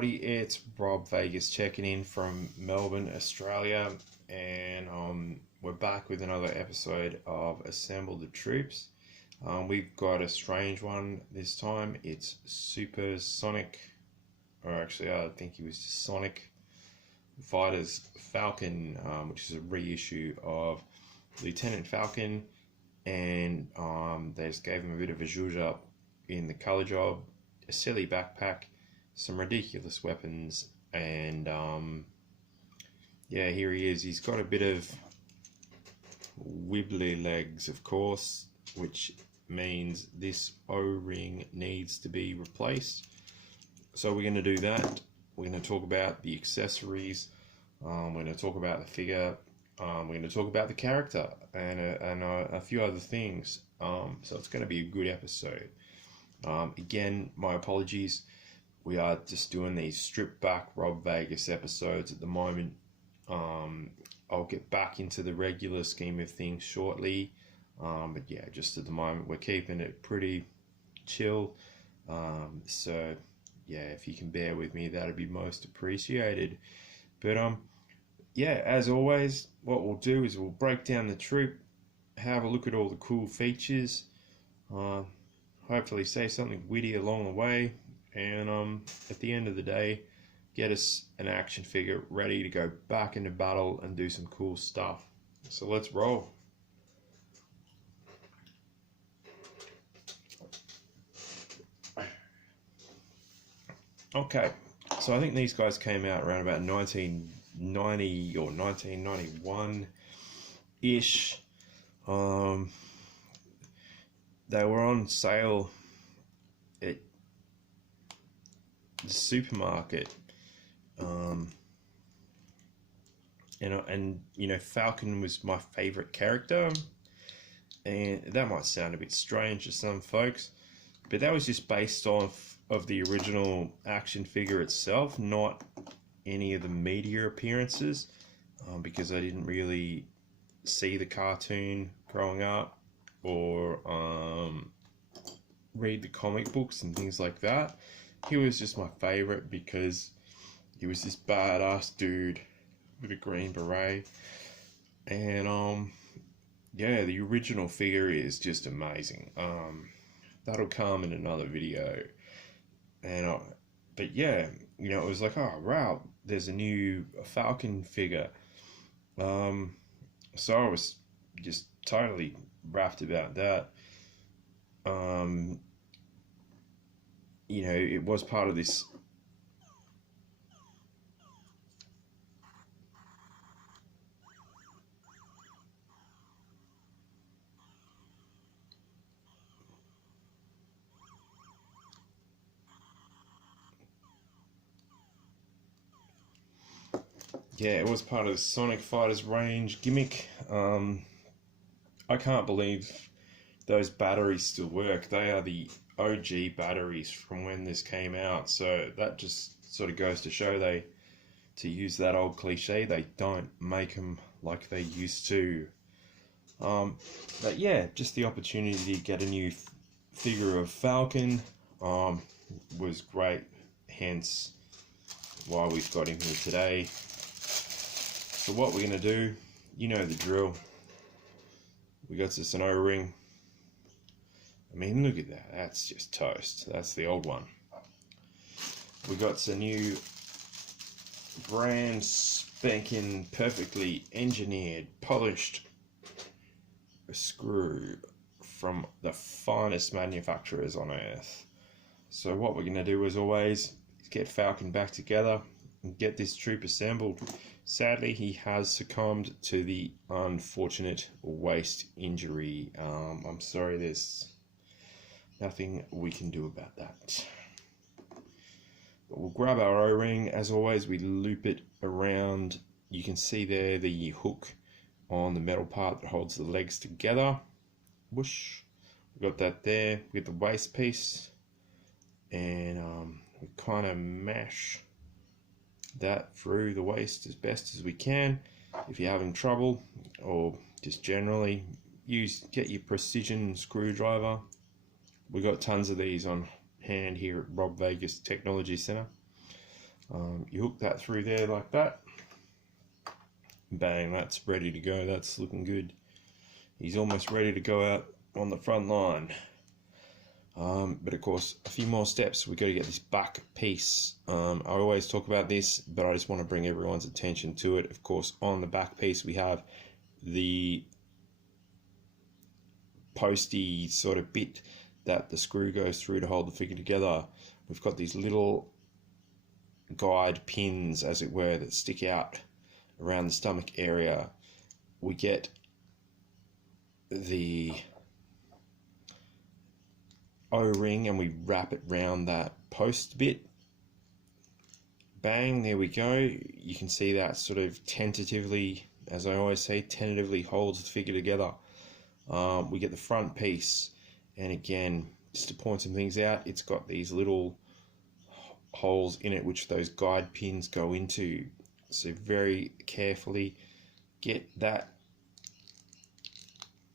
everybody, it's Rob Vegas checking in from Melbourne, Australia, and we're back with another episode of Assemble the Troops. We've got a strange one this time. It's Super Sonic, or actually I think he was just Sonic Fighter's Falcon, which is a reissue of Lieutenant Falcon, and they just gave him a bit of a zhuzh up in the colour job, a silly backpack, some ridiculous weapons, and yeah, here he is. He's got a bit of wibbly legs, of course, which means this O-ring needs to be replaced. So we're going to do that. We're going to talk about the accessories, we're going to talk about the figure, we're going to talk about the character, and a few other things. So it's going to be a good episode. Again, my apologies. We are just doing these stripped back Rob Vegas episodes at the moment. I'll get back into the regular scheme of things shortly. But yeah, just at the moment we're keeping it pretty chill. So yeah, if you can bear with me, that'd be most appreciated. But yeah, as always, what we'll do is we'll break down the troop, have a look at all the cool features, hopefully say something witty along the way, and at the end of the day, get us an action figure ready to go back into battle and do some cool stuff. So let's roll. Okay, so I think these guys came out around about 1990 or 1991-ish. They were on sale at the supermarket. And you know, Falcon was my favorite character, and that might sound a bit strange to some folks, but that was just based off of the original action figure itself, not any of the media appearances, because I didn't really see the cartoon growing up or read the comic books and things like that. He was just my favorite because he was this badass dude with a green beret, and yeah, the original figure is just amazing. That'll come in another video. And but yeah, you know, it was like, oh wow, there's a new Falcon figure. So I was just totally rapt about that. You know, it was part of this it was part of the Sonic Fighters range gimmick. I can't believe those batteries still work. They are the OG batteries from when this came out. So that just sort of goes to show to use that old cliche, they don't make them like they used to. But yeah, just the opportunity to get a new figure of Falcon was great. Hence why we've got him here today. So what we're going to do, you know the drill. We got this an O-ring. I mean, look at that. That's just toast. That's the old one. We got some new brand spanking, perfectly engineered, polished screw from the finest manufacturers on earth. So what we're going to do, as always, is get Falcon back together and get this troop assembled. Sadly, he has succumbed to the unfortunate waist injury. I'm sorry, there's nothing we can do about that. But we'll grab our O-ring. As always, we loop it around. You can see there the hook on the metal part that holds the legs together. Whoosh. We got that there. We get the waist piece, and we kind of mash that through the waist as best as we can. If you're having trouble, or just generally, get your precision screwdriver. We got tons of these on hand here at Rob Vegas Technology Center. You hook that through there like that. Bang, that's ready to go. That's looking good. He's almost ready to go out on the front line. But of course, a few more steps. We've got to get this back piece. I always talk about this, but I just want to bring everyone's attention to it. Of course, on the back piece, we have the posty sort of bit that the screw goes through to hold the figure together. We've got these little guide pins, as it were, that stick out around the stomach area. We get the O-ring and we wrap it round that post bit. Bang, there we go. You can see that sort of tentatively, as I always say, tentatively holds the figure together. We get the front piece, and again, just to point some things out, it's got these little holes in it which those guide pins go into. So very carefully get that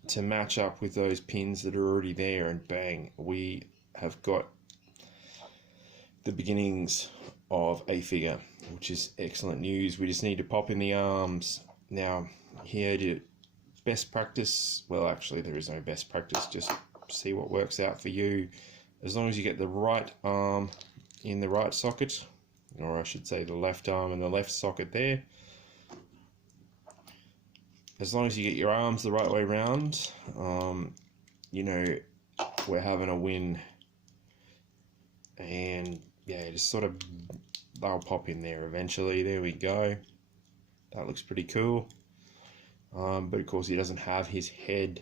to match up with those pins that are already there, and bang, we have got the beginnings of a figure, which is excellent news. We just need to pop in the arms. Now, here to best practice, well, actually there is no best practice, just see what works out for you. As long as you get the right arm in the right socket, or I should say the left arm in the left socket there. As long as you get your arms the right way around, you know, we're having a win. And yeah, just sort of, they'll pop in there eventually. There we go. That looks pretty cool. But of course he doesn't have his head,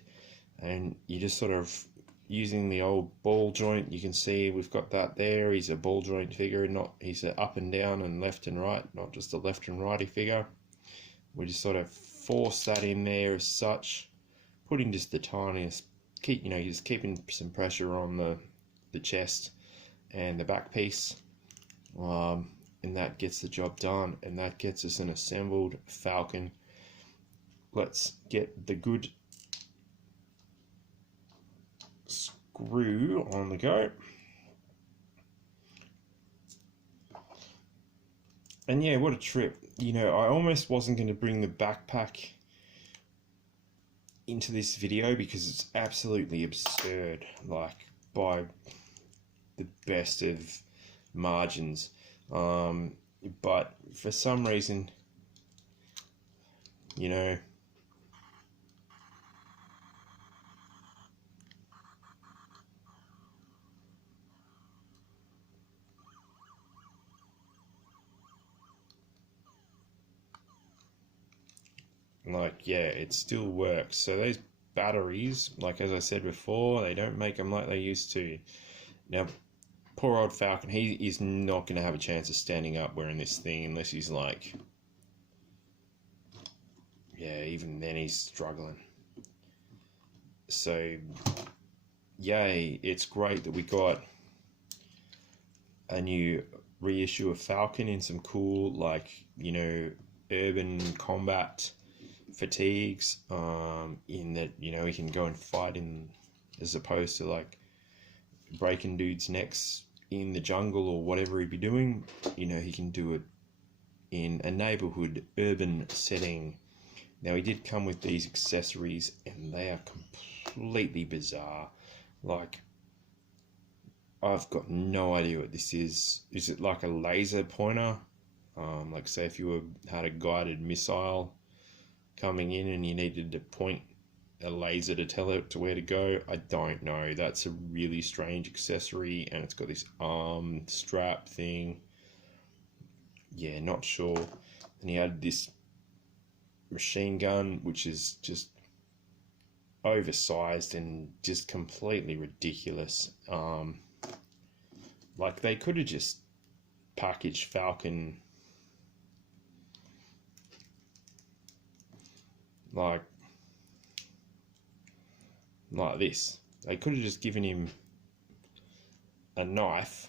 and you just sort of using the old ball joint. You can see we've got that there. He's a ball joint figure, he's a up and down and left and right, not just a left and righty figure. We just sort of force that in there as such, putting just the tiniest, just keeping some pressure on the chest and the back piece, and that gets the job done, and that gets us an assembled Falcon. Let's get the good screw on the go. And yeah, what a trip. You know, I almost wasn't going to bring the backpack into this video because it's absolutely absurd, like by the best of margins. But for some reason, you know, like, yeah, it still works. So those batteries, like as I said before, they don't make them like they used to. Now, poor old Falcon, he is not going to have a chance of standing up wearing this thing unless he's like, yeah, even then he's struggling. So, yay, it's great that we got a new reissue of Falcon in some cool, like, you know, urban combat fatigues, in that, you know, he can go and fight in, as opposed to like breaking dudes' necks in the jungle or whatever he'd be doing. You know, he can do it in a neighborhood urban setting. Now, he did come with these accessories, and they are completely bizarre. Like, I've got no idea what this is. Is it like a laser pointer? Like, say if you had a guided missile coming in and you needed to point a laser to tell it to where to go. I don't know. That's a really strange accessory, and it's got this arm strap thing. Yeah, not sure. And he had this machine gun, which is just oversized and just completely ridiculous. Like, they could have just packaged Falcon like this. They could have just given him a knife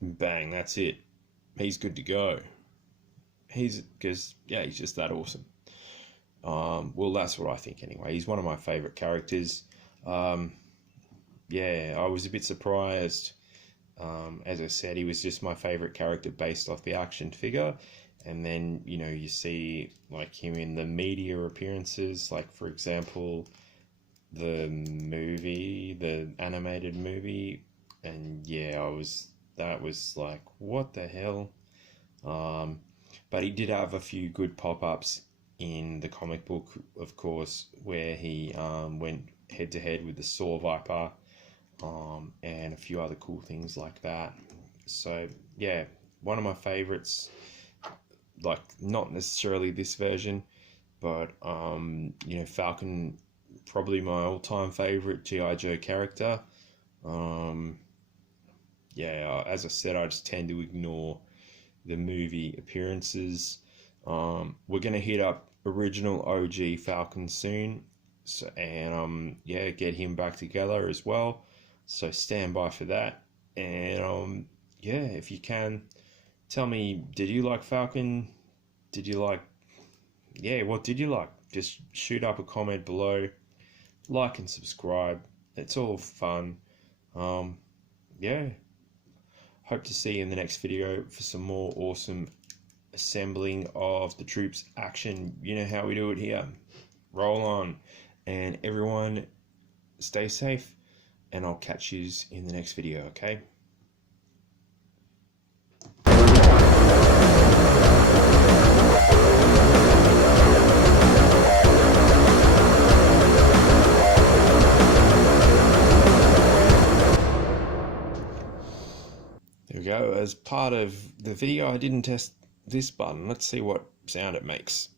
and bang, that's it. He's good to go. Because yeah, he's just that awesome. Well, that's what I think anyway. He's one of my favorite characters. yeah, I was a bit surprised. As I said, he was just my favorite character based off the action figure. And then, you know, you see like him in the media appearances, like for example, the movie, the animated movie. And yeah, that was like, what the hell? But he did have a few good pop-ups in the comic book, of course, where he went head to head with the Saw Viper, and a few other cool things like that. So yeah, one of my favorites. Like not necessarily this version, but you know, Falcon, probably my all-time favorite G.I. Joe character. Yeah, as I said, I just tend to ignore the movie appearances. We're gonna hit up original OG Falcon soon, so, and yeah, get him back together as well. So stand by for that. And yeah, if you can, tell me, did you like Falcon? Did you like, yeah, what did you like? Just shoot up a comment below, like and subscribe. It's all fun. Yeah, hope to see you in the next video for some more awesome assembling of the troops action. You know how we do it here. Roll on. And everyone, stay safe, and I'll catch you in the next video, okay? There we go. As part of the video, I didn't test this button. Let's see what sound it makes.